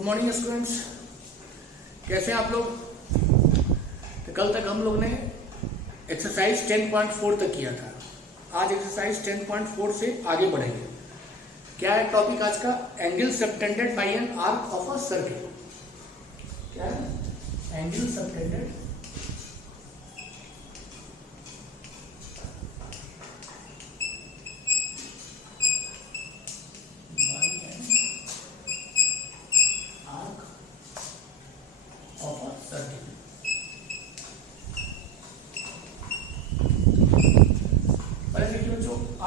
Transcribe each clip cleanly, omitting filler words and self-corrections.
Good morning students, कैसे हैं आप लोग। तो कल तक हम लोग ने एक्सरसाइज 10.4 तक किया था। आज एक्सरसाइज 10.4 से आगे बढ़ेंगे। क्या है टॉपिक आज का? Angle subtended by an arc of a circle. क्या है? एंगल सबटेंडेड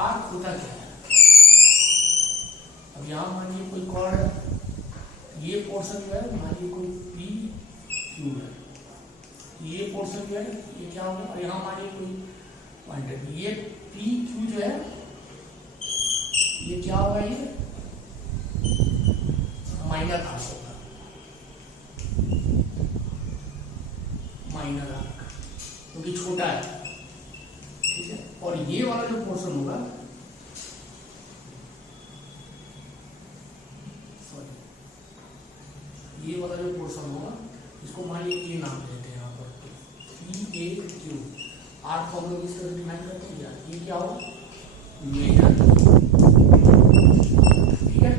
आर्क होता क्या है। अब यहाँ मानिए कोई कॉर्ड है, ये पोर्शन जो है मानिए कोई पी क्यू है, ये पोर्शन जो है ये क्या होगा, और यहाँ मानिए कोई पॉइंट है, ये पी क्यू जो है ये क्या होगा, ये माइनर आर्क होगा, माइनर आर्क क्योंकि छोटा है, ठीक है। और ये वाला जो पोर्शन होगा, ये वाला जो पोर्शन होगा इसको मान लीजिए ए नाम देते हैं यहाँ पर, पी ए क्यू। आर्क को हम लोग इस तरह से डिफाइन करते हैं, ये क्या होगा, मेजर, ठीक है।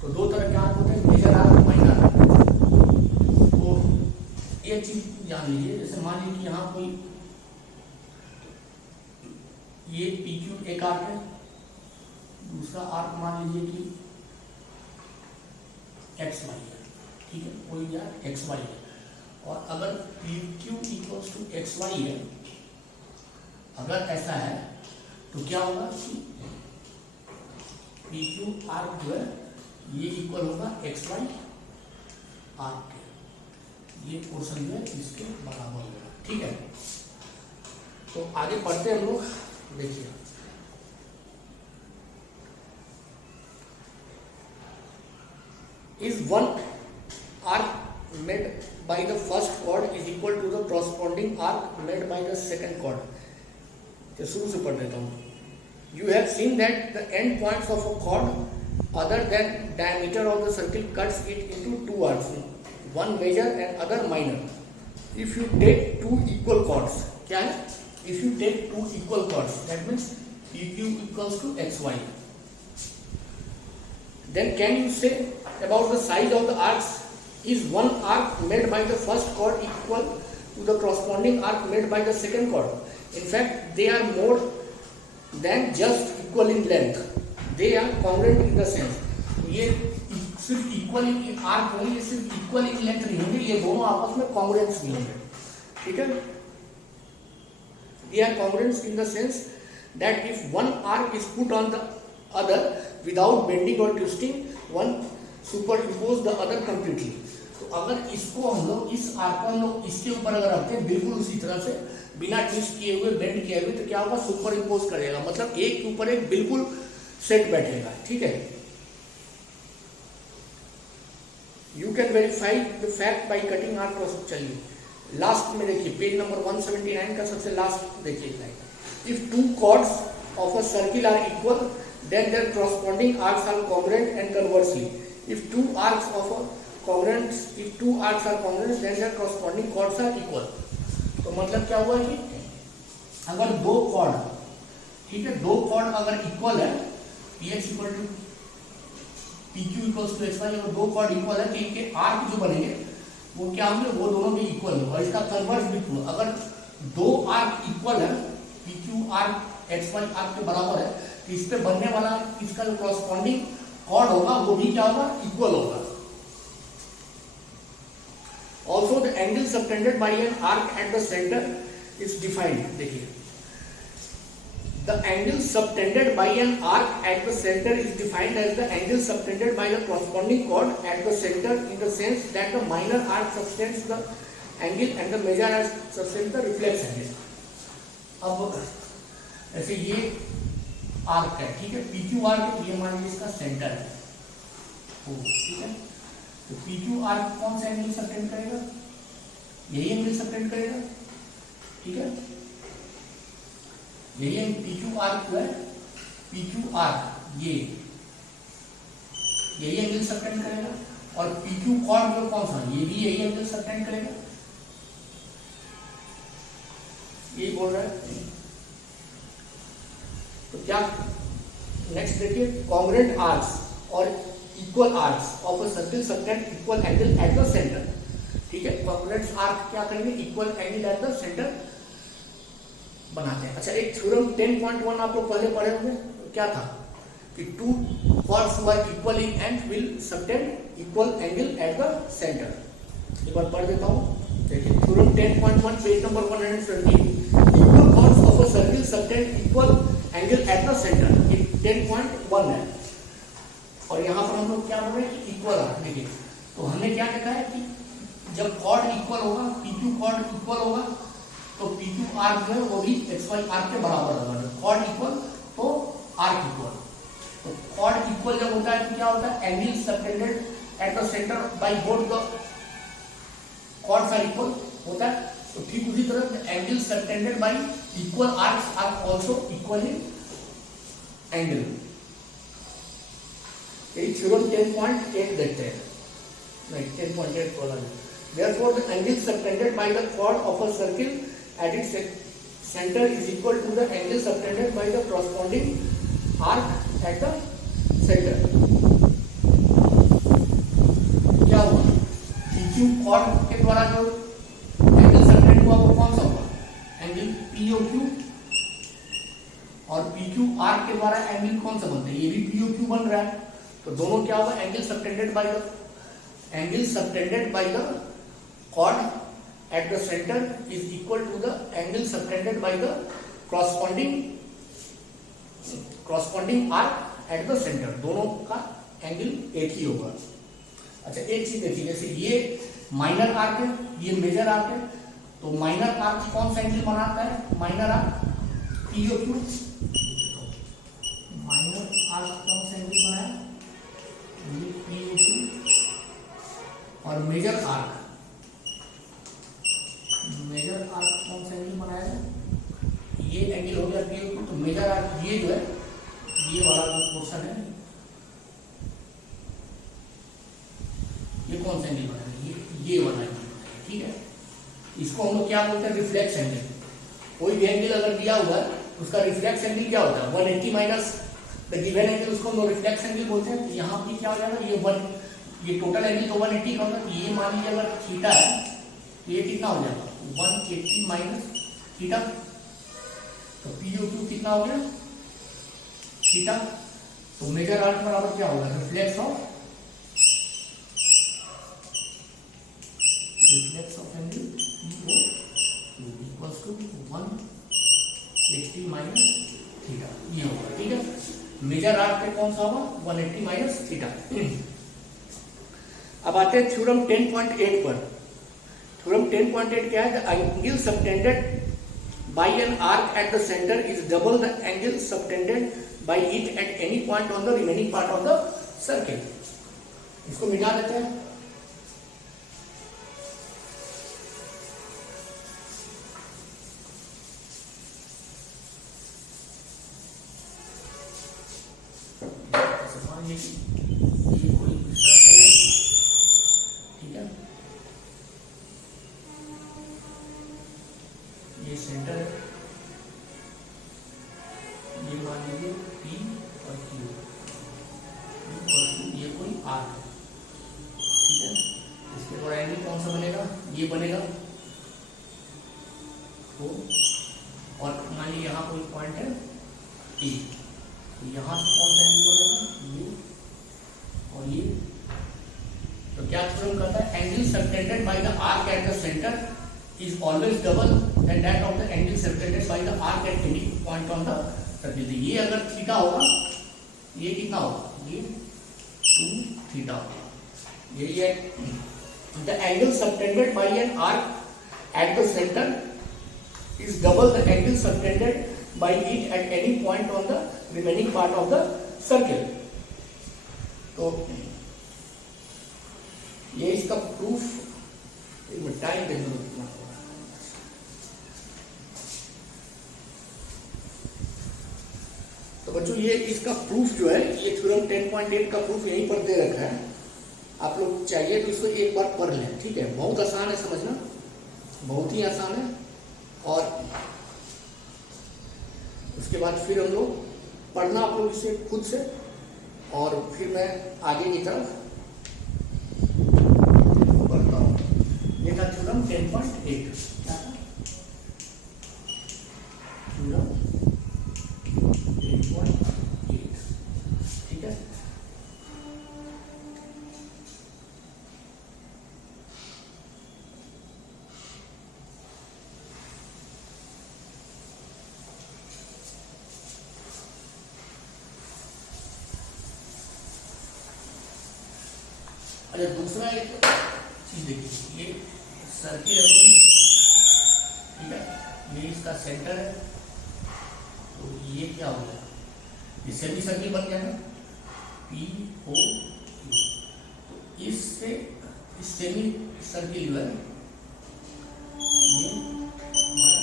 तो दो तरह के आर्क होते हैं, मेजर आर्क, माइनर आर्क। तो एक चीज जान लीजिए, जैसे मान लीजिए कि यहाँ कोई ये पी क्यू एक आर्क है, दूसरा आर्क मान लीजिए कि एक्स वाई है, ठीक है, कोई भी आर्क एक्स वाई है। और अगर P Q equals to X Y है, अगर ऐसा है तो क्या होगा कि पी क्यू आर्क जो है ये इक्वल होगा एक्स वाई आर्क के, ये पोर्शन जो है इसके बराबर होगा, ठीक है। तो आगे बढ़ते हैं हम लोग, देखिए is one arc made by the first chord is equal to the corresponding arc made by the second chord। तो शुरू से पढ़ देता हूँ। You have seen that the end points of a chord other than diameter of the circle cuts it into two arcs, one major and other minor। If you take two equal chords, क्या है? If you take two equal chords, that means PQ equals to XY, then can you say about the size of the arcs? Is one arc made by the first chord equal to the corresponding arc made by the second chord? In fact, they are more than just equal in length. They are congruent in the sense। ये सिर्फ equal in arc होंगे, ये सिर्फ equal in length नहीं होंगे, ये दोनों आपस में कॉन्ग्रुएंस भी होंगे, ठीक है। They are congruent in the sense that if one arc is put on the other without bending or twisting, one superimpose the other completely। तो अगर इसको हम लोग इस आर्क को हम लोग इसके ऊपर अगर रखते हैं बिल्कुल उसी तरह से बिना ट्विस्ट किए हुए, बेंड किए हुए, तो क्या होगा, सुपर इम्पोज करेगा, मतलब एक के ऊपर एक बिल्कुल सेट बैठेगा, ठीक है। You can verify the fact by cutting arc cross. चलिए लास्ट में देखिए, पेज नंबर 179 का सबसे लास्ट देखिए line. If two chords of a circle are equal, then their corresponding arcs are congruent, and conversely if two arcs are congruent, then their corresponding chords are equal। तो मतलब क्या हुआ कि अगर दो कॉर्ड, ठीक है, दो कॉर्ड अगर इक्वल है, px equal to pq equals to xy, अगर दो कॉर्ड इक्वल है तो इनके आर्क जो बनेंगे वो क्या होंगे, वो दोनों भी इक्वल होगा। इसका कन्वर्स भी ट्रू, अगर दो आर्क इक्वल है, pq आर्क xy आर्क के बराबर है, तो इस पे बनने वाला इसका जो कॉरस्पॉन्डिंग कॉर्ड होगा वो भी क्या होगा, इक्वल होगा। Also the angle subtended by an arc at the centre is defined. देखिए the angle subtended by an arc at the centre is defined as the angle subtended by the corresponding chord at the centre in the sense that the minor arc subtends the angle and the major arc subtends the reflex angle. अब ऐसे ये arc है, ठीक है, PQ arc, ये मान लीजिए इसका सेंटर है, ठीक है। तो PQ आर्क कौन सा एंगल सबटेंड करेगा, यही एंगल सबटेंड करेगा, ठीक है। यही PQ आर्क जो है, PQ आर्क यही एंगल सबटेंड करेगा, और पी क्यू कॉर्ड जो कौन सा, ये भी यही एंगल सबटेंड करेगा, ये बोल रहा है। तो क्या नेक्स्ट देखिए, कॉन्ग्रुएंट आर्क्स और equal arcs of a circle subtend equal angle at the centre. ठीक है, कॉन्ग्रुएंट आर्क क्या करेंगे, equal angle at the centre बनाते हैं। अच्छा, एक थ्योरम 10.1 आप लोग पहले पढ़े होंगे, तो क्या था कि two chords who are equal in and will subtend equal angle at the centre. एक बार पढ़ देता हूँ, देखिए theorem 10.1 page number 120, equal chords of a circle subtend equal angle at the centre, ये 10.1 है। और यहाँ पर हम लोग क्या बोल रहे हैं कि इक्वल आर्क। देखिए, तो हमने क्या देखा है कि जब कॉर्ड इक्वल होगा, पी क्यू कॉर्ड इक्वल होगा, तो पी क्यू आर्क जो है वो भी एक्स वाई आर्क के बराबर होगा। कॉर्ड इक्वल तो आर्क इक्वल। तो कॉर्ड इक्वल जब होता है तो क्या होता है, angle subtended at the centre by both the chords are equal होता है। तो ठीक उसी तरह angle subtended by equal arcs are also equal in angle. यही थ्योरम 10.8 देखते हैं, नहीं 10.8 बोला है। Therefore, the angle subtended by the chord of a circle at its center is equal to the angle subtended by the corresponding arc at the center. क्या हुआ, PQ chord के द्वारा जो एंगल सबटेंड हुआ वो कौन सा हुआ, एंगल POQ, और PQ आर्क के द्वारा एंगल कौन सा बनता है, ये भी POQ बन रहा है। तो दोनों क्या होगा, angle subtended by the chord at the center is equal to the angle subtended by the corresponding arc at the center। दोनों का एंगल एक ही होगा। अच्छा, एक चीज देखिए, जैसे ये माइनर आर्क है, ये मेजर आर्क है, तो माइनर आर्क कौन सा एंगल बनाता है, minor arc POQ। Minor arc कौन सा एंगल बनाया, ये POQ। और मेजर आर्क कौन सा एंगल बनाया है, ये एंगल हो गया POQ। तो मेजर आर्क ये जो है, ये वाला जो पोर्शन है, ये कौन सा एंगल बनाया, ये वाला एंगल। ठीक है, इसको हम लोग क्या बोलते हैं, रिफ्लेक्स एंगल। कोई भी एंगल अगर दिया हुआ है उसका रिफ्लेक्स एंगल क्या होता है, 180 माइनस द गिवन एंगल, उसको हम लोग रिफ्लेक्स एंगल बोलते हैं। तो यहाँ भी क्या हो जाएगा, ये टोटल एंगल तो 180 का होगा। ये मान लीजिए अगर थीटा है तो ये कितना हो जाएगा, 180 माइनस थीटा। तो POQ कितना हो गया, थीटा। तो मेजर आर्क बराबर क्या होगा, reflex of angle POQ equals to 180 minus theta, ये होगा। ठीक है, मेजर आर्क पे कौन सा होगा, 180 माइनस थीटा। अब आते हैं थ्योरम 10.8 पर। थ्योरम 10.8 क्या है, the angle subtended by an arc at the center is double the angle subtended by it at any point on the remaining part of the circle। इसको मिटा देते हैं। ये कोई सर्कल है, ठीक है, ये सेंटर है, ये मान लीजिए P और Q, ये कोई आर्क है। ठीक है, इसके द्वारा एंगल कौन सा बनेगा, ये बनेगा। तो और मान लीजिए यहाँ कोई पॉइंट है E, तो यहाँ से कौन सा एंगल बनेगा, ये और ये। तो क्या थ्योरम कहता है, angle subtended by the arc at the centre is always double than that of the angle subtended by the arc at any point on the circle। ये अगर थीटा होगा, ये कितना होगा, ये 2 थीटा होगा। यही है, the angle subtended by an arc at the center is double the angle subtended by it at any point on the remaining part of the circle। तो ये इसका प्रूफ टाइम दे दो। तो तो बच्चों ये इसका प्रूफ जो है, ये थ्योरम 10.8 का प्रूफ यहीं पर दे रखा है, आप लोग चाहिए तो इसको एक बार पढ़ लें, ठीक है। बहुत आसान है समझना, बहुत ही आसान है। और उसके बाद फिर हम लोग पढ़ना आप लोग इसे खुद से, और फिर मैं आगे की तरफ बढ़ता हूँ। ये था थ्योरम 10.8, क्या था थ्योरम 10.8, ठीक है। अच्छा, दूसरा एक चीज देखिए, ये सर्किल है, ठीक है, ये इसका सेंटर है, तो ये क्या हो गया, ये सेमी सर्किल बन गया ना, POQ। तो इससे इस सेमी सर्किल जो है, ये हमारा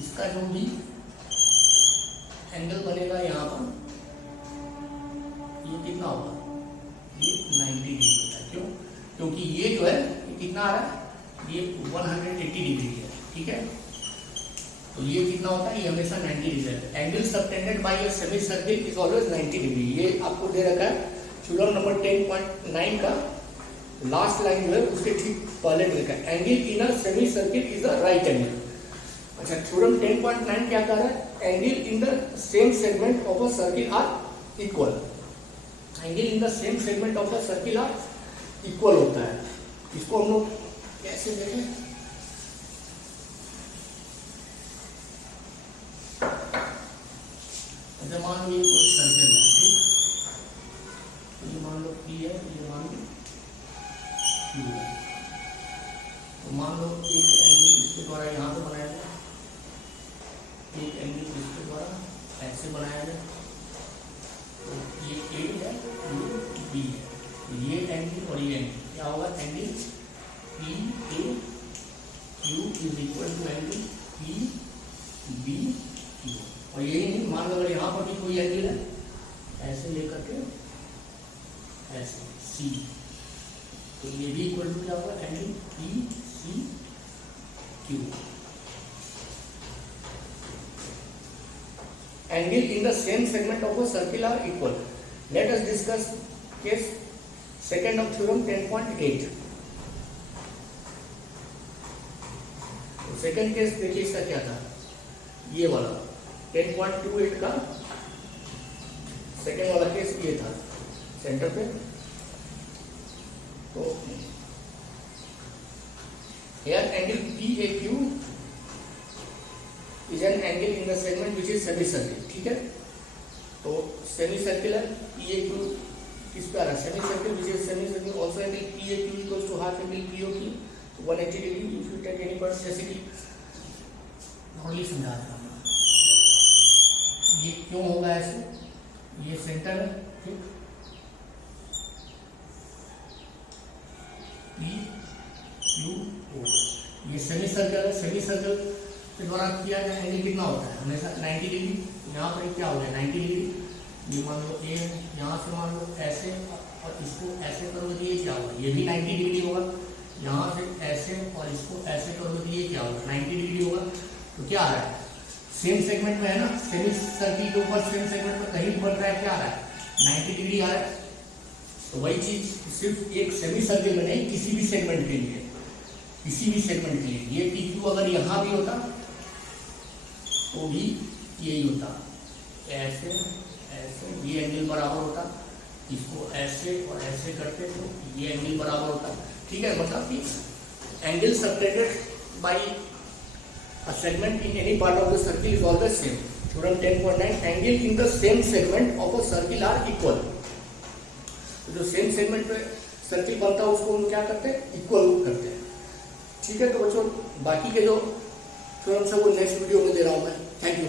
इसका जो भी एंगल बनेगा यहाँ पर, ये कितना होगा, ये 90 डिग्री होता है। क्यों? क्योंकि ये जो है ये कितना आ रहा है, ये 180 डिग्री है, ठीक है। तो ये कितना होता है, ये हमेशा 90 डिग्री है। Angle subtended bye a semi circle is always 90 degree. ये आपको दे रखा है थ्योरम नंबर 10.9 का लास्ट लाइन जो है उसके ठीक पहले दे रखा है, angle in a semi circle is a right angle. अच्छा, थ्योरम 10.9 क्या कह रहा है, angle in the same segment of a circle are equal. Angle in the same segment of a circle are equal होता है। इसको हम लोग कैसे देखें, जैसे मान लो ये कोई सर्कल है, ठीक, तो ये मान लो P है, ये मान लो Q है। तो मान लो एक एंगल इसके द्वारा यहाँ पे बनाया जाए, एक एंगल इसके द्वारा ऐसे बनाया जाए, तो ये A है, ये B है, ये एंगल और ये एंगल क्या होगा, angle PAQ is equal to angle PBQ। और यही नहीं, मान लो अगर यहाँ पर भी कोई एंगल है, ऐसे लेकर के ऐसे C, तो ये भी इक्वल टू क्या होगा, angle PCQ। Angle in the same segment of a circle are equal. Let us discuss case second of theorem 10.8। तो सेकेंड केस देखिए इसका क्या था, ये वाला 10.28 का सेकेंड वाला केस ये था सेंटर पे। तो here angle PAQ is an angle in the segment which is semicircle, ठीक है। तो semicircular PAQ किस पे आ रहा है, semicircle which is semicircle also angle PAQ equals to half angle POQ, so 180 degree if you take any part, जैसे कि normally समझा रहा हूँ। ये क्यों होगा ऐसे, ये सेंटर है, ठीक, PQO, ये सेमी सर्कल है, सेमी सर्कल के द्वारा किया गया एंगल कितना होता है, हमेशा 90 डिग्री। यहाँ पर क्या हो गया 90 डिग्री, ये मान लो A, यहाँ से मान लो ऐसे और इसको ऐसे करोगे तो ये क्या होगा, ये भी 90 डिग्री होगा। यहाँ से ऐसे और इसको ऐसे करोगे तो ये क्या होगा, 90 डिग्री होगा। तो क्या आ रहा है, सेम सेगमेंट में है ना, सेमी सर्किल के ऊपर सेम सेगमेंट में कहीं बढ़ रहा है, क्या आ रहा है, 90 डिग्री आ रहा है। तो वही चीज सिर्फ एक सेमी सर्किल में नहीं, किसी भी सेगमेंट के लिए, किसी भी सेगमेंट के लिए ये PQ अगर यहाँ भी होता तो भी यही होता, ऐसे ऐसे, ये एंगल बराबर होता, इसको ऐसे और ऐसे करते तो ये एंगल बराबर होता, ठीक है। मतलब कि angle subtended bye a segment in any part of the circle is always same. Theorem 10.9, angle in the same segment of a circle are equal. तो जो सेम सेगमेंट पे सर्किल बनता है उसको हम क्या करते हैं, इक्वल करते हैं, ठीक है। तो बच्चों बाकी के जो थ्योरम्स है वो नेक्स्ट वीडियो में दे रहा हूँ मैं। Thank you.